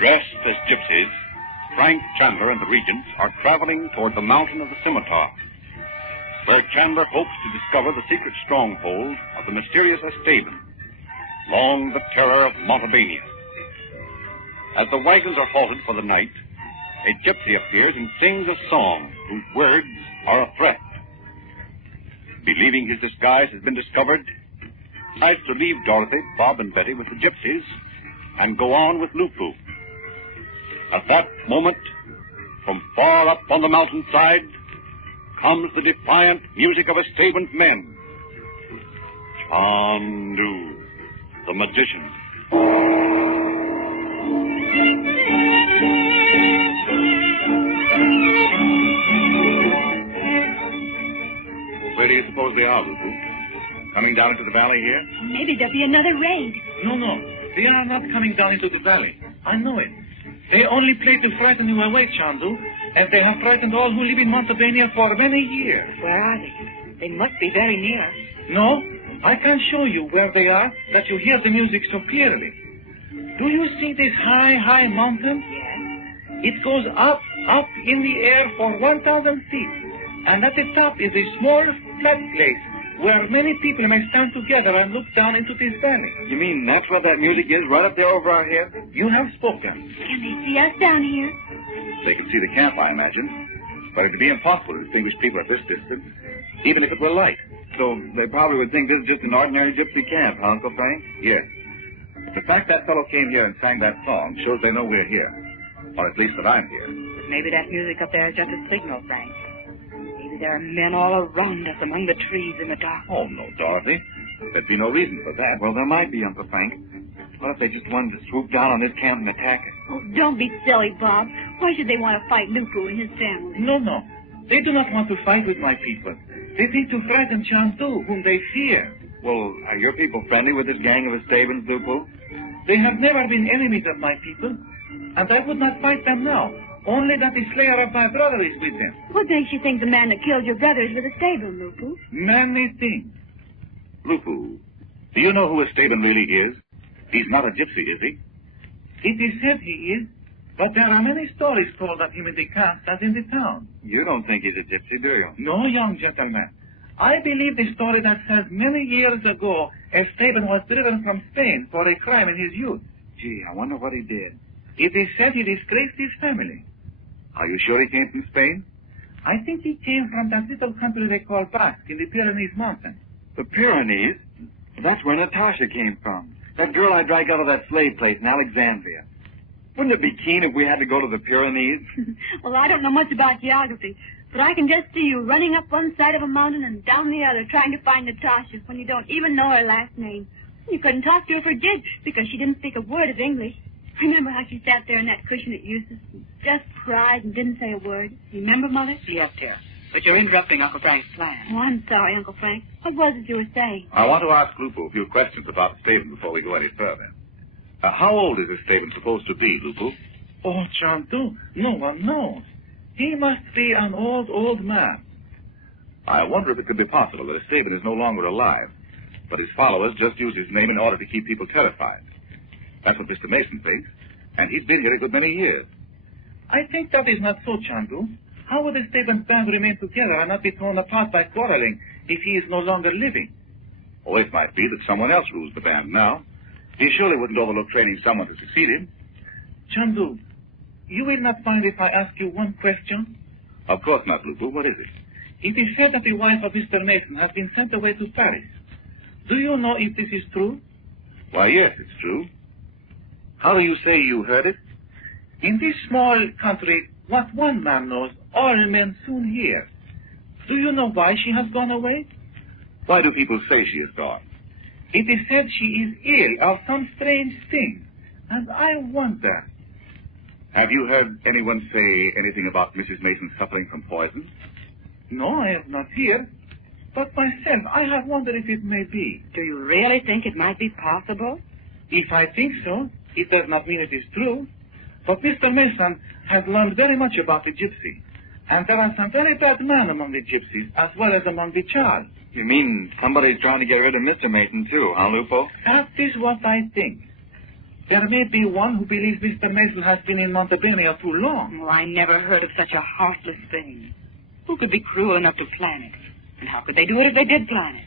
Dressed as gypsies, Frank, Chandler, and the Regents are traveling toward the Mountain of the Scimitar, where Chandler hopes to discover the secret stronghold of the mysterious Esteban, long the terror of Montalbania. As the wagons are halted for the night, a gypsy appears and sings a song whose words are a threat. Believing his disguise has been discovered, he decides to leave Dorothy, Bob, and Betty with the gypsies and go on with Lupu. At that moment, from far up on the mountainside, comes the defiant music of Esteban's men. Chandu, the magician. Where do you suppose they are, Lupu? Coming down into the valley here? Maybe there'll be another raid. No. They are not coming down into the valley. I know it. They only play to frighten you away, Chandu, as they have frightened all who live in Montalbania for many years. Where are they? They must be very near. No, I can show you where they are, that you hear the music so clearly. Do you see this high mountain? Yes. It goes up in the air for 1,000 feet. And at the top is a small flat place where many people may stand together and look down into this valley. You mean that's what that music is, right up there over our heads? You have spoken. Can they see us down here? They can see the camp, I imagine. But it'd be impossible to distinguish people at this distance, even if it were light. So they probably would think this is just an ordinary gypsy camp, huh, Uncle Frank? Yes. The fact that fellow came here and sang that song shows they know we're here. Or at least that I'm here. But maybe that music up there is just a signal, Frank. Maybe there are men all around us among the trees in the dark. Oh, no, Dorothy. There'd be no reason for that. Well, there might be, Uncle Frank. What if they just wanted to swoop down on this camp and attack it? Oh, don't be silly, Bob. Why should they want to fight Lupu and his family? No. They do not want to fight with my people. They think to frighten Chandu, whom they fear. Well, are your people friendly with this gang of Estebans, Lupu? They have never been enemies of my people, and I would not fight them now. Only that the slayer of my brother is with them. What makes you think the man that killed your brother is with Esteban, Lupu? Many things. Lupu, do you know who Esteban really is? He's not a gypsy, is he? It is said he is, but there are many stories told of him in the camp as in the town. You don't think he's a gypsy, do you? No, young gentleman. I believe the story that says many years ago Esteban was driven from Spain for a crime in his youth. Gee, I wonder what he did. It is said he disgraced his family. Are you sure he came from Spain? I think he came from that little country they call Basque in the Pyrenees Mountains. The Pyrenees? That's where Natasha came from. That girl I dragged out of that slave place in Alexandria. Wouldn't it be keen if we had to go to the Pyrenees? Well, I don't know much about geography, but I can just see you running up one side of a mountain and down the other trying to find Natasha when you don't even know her last name. You couldn't talk to her if you did, because she didn't speak a word of English. Remember how she sat there in that cushion at Eustace and just cried and didn't say a word? Remember, Mother? Yes, dear. But you're interrupting Uncle Frank's plan. Oh, I'm sorry, Uncle Frank. What was it you were saying? I want to ask Lupu a few questions about Esteban before we go any further. How old is Esteban supposed to be, Lupu? Oh, Chandu, no one knows. He must be an old man. I wonder if it could be possible that Esteban is no longer alive, but his followers just use his name in order to keep people terrified. That's what Mr. Mason thinks, and he's been here a good many years. I think that is not so, Chandu. How would Esteban's band remain together and not be torn apart by quarreling if he is no longer living? Oh, it might be that someone else rules the band now. He surely wouldn't overlook training someone to succeed him. Chandu, you will not mind if I ask you one question? Of course not, Lupu. What is it? It is said that the wife of Mr. Mason has been sent away to Paris. Do you know if this is true? Why, yes, it's true. How do you say you heard it? In this small country, what one man knows, all men soon hear. Do you know why she has gone away? Why do people say she is gone? It is said she is ill of some strange thing. And I wonder. Have you heard anyone say anything about Mrs. Mason suffering from poison? No, I have not heard. But myself, I have wondered if it may be. Do you really think it might be possible? If I think so, it does not mean it is true. But Mr. Mason has learned very much about the gypsy. And there are some very bad men among the gypsies, as well as among the child. You mean somebody's trying to get rid of Mr. Mason, too, huh, Lupo? That is what I think. There may be one who believes Mr. Mason has been in Montebello too long. Oh, I never heard of such a heartless thing. Who could be cruel enough to plan it? And how could they do it if they did plan it?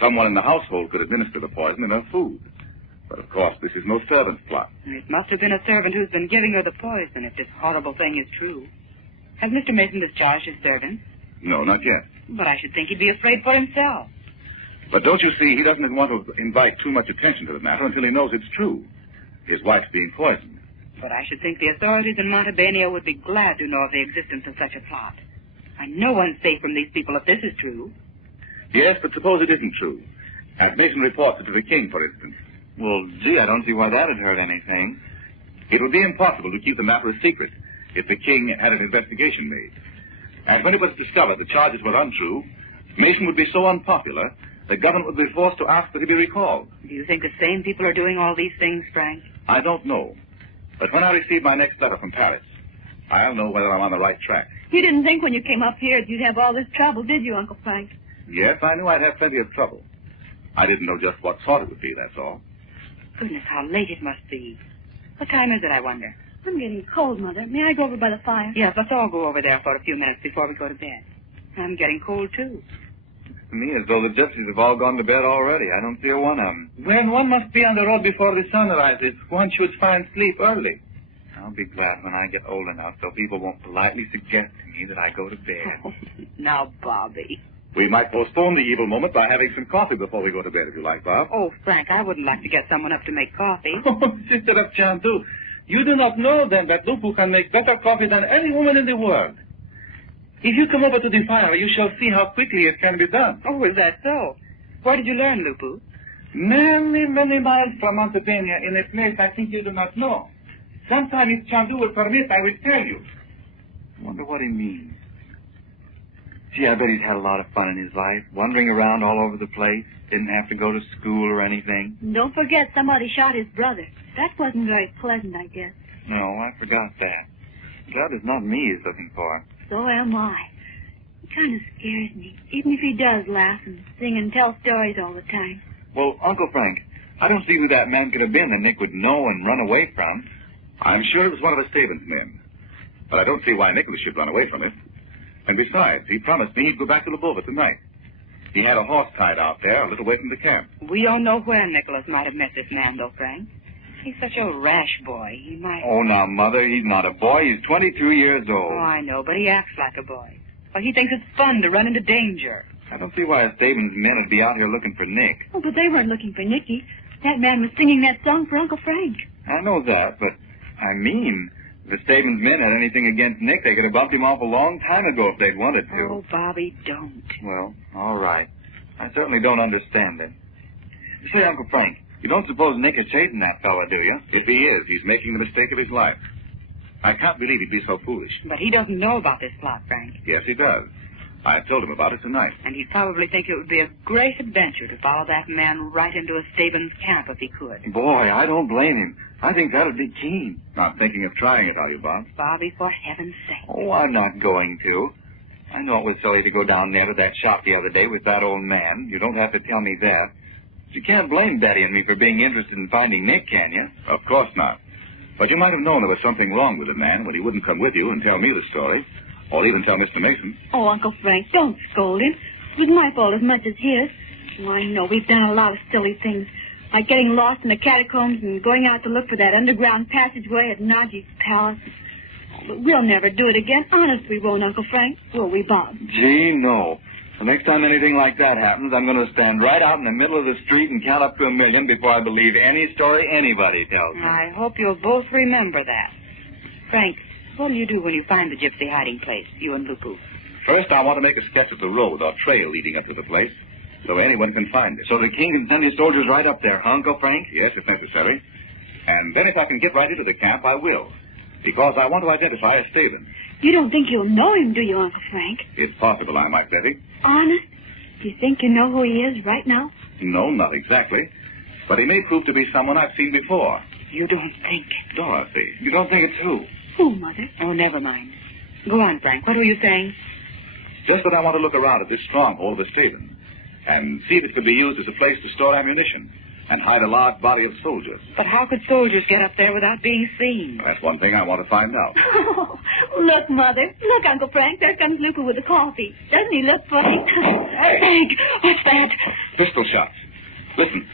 Someone in the household could administer the poison in her food. But, of course, this is no servant's plot. It must have been a servant who's been giving her the poison if this horrible thing is true. Has Mr. Mason discharged his servants? No, not yet. But I should think he'd be afraid for himself. But don't you see, he doesn't want to invite too much attention to the matter until he knows it's true. His wife's being poisoned. But I should think the authorities in Montebello would be glad to know of the existence of such a plot. And no one's safe from these people if this is true. Yes, but suppose it isn't true. And Mason reports it to the king, for instance. Well, gee, I don't see why that'd hurt anything. It would be impossible to keep the matter a secret if the king had an investigation made. And when it was discovered the charges were untrue, Mason would be so unpopular, the government would be forced to ask that he be recalled. Do you think the same people are doing all these things, Frank? I don't know. But when I receive my next letter from Paris, I'll know whether I'm on the right track. You didn't think when you came up here that you'd have all this trouble, did you, Uncle Frank? Yes, I knew I'd have plenty of trouble. I didn't know just what sort it would be, that's all. Goodness, how late it must be. What time is it, I wonder? I'm getting cold, Mother. May I go over by the fire? Yes, let's all go over there for a few minutes before we go to bed. I'm getting cold, too. To me, as though the gypsies have all gone to bed already. I don't see a one of them. When one must be on the road before the sun rises, one should find sleep early. I'll be glad when I get old enough so people won't politely suggest to me that I go to bed. Oh, now, Bobby. We might postpone the evil moment by having some coffee before we go to bed, if you like, Bob. Oh, Frank, I wouldn't like to get someone up to make coffee. Oh, Sister of Chandu, you do not know then that Lupu can make better coffee than any woman in the world. If you come over to the fire, you shall see how quickly it can be done. Oh, is that so? Where did you learn, Lupu? Many, many miles from Montebello in a place I think you do not know. Sometime, if Chandu will permit, I will tell you. I wonder what he means. Gee, I bet he's had a lot of fun in his life, wandering around all over the place. Didn't have to go to school or anything. Don't forget somebody shot his brother. That wasn't very pleasant, I guess. No, I forgot that. Glad it's not me he's looking for. So am I. It kind of scares me, even if he does laugh and sing and tell stories all the time. Well, Uncle Frank, I don't see who that man could have been that Nick would know and run away from. I'm sure it was one of the Stavens men. But I don't see why Nicholas should run away from it. And besides, he promised me he'd go back to Lubova tonight. He had a horse tied out there a little way from the camp. We don't know where Nicholas might have met this man, though, Frank. He's such a rash boy. He might... Oh, now, Mother, he's not a boy. He's 22 years old. Oh, I know, but he acts like a boy. Well, he thinks it's fun to run into danger. I don't see why a Stavens men would be out here looking for Nick. Oh, but they weren't looking for Nicky. That man was singing that song for Uncle Frank. I know that, but I mean, if the Stavens men had anything against Nick, they could have bumped him off a long time ago if they'd wanted to. Oh, Bobby, don't. Well, all right. I certainly don't understand it. You say, Uncle Frank, you don't suppose Nick is chasing that fella, do you? If he is, he's making the mistake of his life. I can't believe he'd be so foolish. But he doesn't know about this plot, Frank. Yes, he does. I told him about it tonight. And he'd probably think it would be a great adventure to follow that man right into a Stavens camp if he could. Boy, I don't blame him. I think that'd be keen. Not thinking of trying it, are you, Bob? Bobby, for heaven's sake. Oh, I'm not going to. I know it was silly to go down there to that shop the other day with that old man. You don't have to tell me that. You can't blame Betty and me for being interested in finding Nick, can you? Of course not. But you might have known there was something wrong with the man when he wouldn't come with you and tell me the story. Or even tell Mr. Mason. Oh, Uncle Frank, don't scold him. It was my fault as much as his. Oh, I know we've done a lot of silly things, like getting lost in the catacombs and going out to look for that underground passageway at Naji's palace. But we'll never do it again. Honest, we won't, Uncle Frank. Will we, Bob? Gee, no. The next time anything like that happens, I'm going to stand right out in the middle of the street and count up to 1,000,000 before I believe any story anybody tells me. I hope you'll both remember that. Frank, what'll you do when you find the gypsy hiding place, you and Lupu? First, I want to make a sketch of the road or trail leading up to the place. so anyone can find it. So the king can send his soldiers right up there, huh, Uncle Frank? Yes, if necessary. And then if I can get right into the camp, I will. Because I want to identify Esteban. You don't think you'll know him, do you, Uncle Frank? It's possible I might, Betty. Honest? Do you think you know who he is right now? No, not exactly. But he may prove to be someone I've seen before. You don't think. Dorothy. You don't think it's who? Who, Mother? Oh, never mind. Go on, Frank. What were you saying? Just that I want to look around at this stronghold of Esteban and see if it could be used as a place to store ammunition and hide a large body of soldiers. But how could soldiers get up there without being seen? That's one thing I want to find out. Oh, look, Mother. Look, Uncle Frank. There comes Luca with the coffee. Doesn't he look funny? Hey! Frank, what's that? Pistol shots. Listen.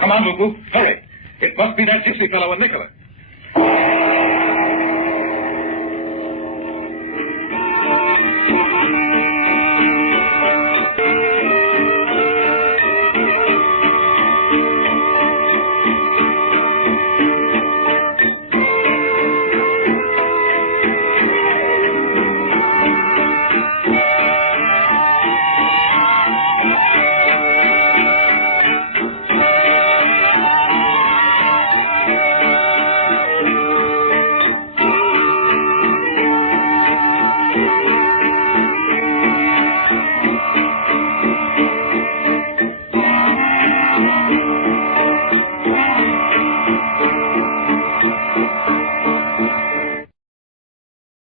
Come on, Luku. Hurry. It must be that gypsy fellow and Nicola.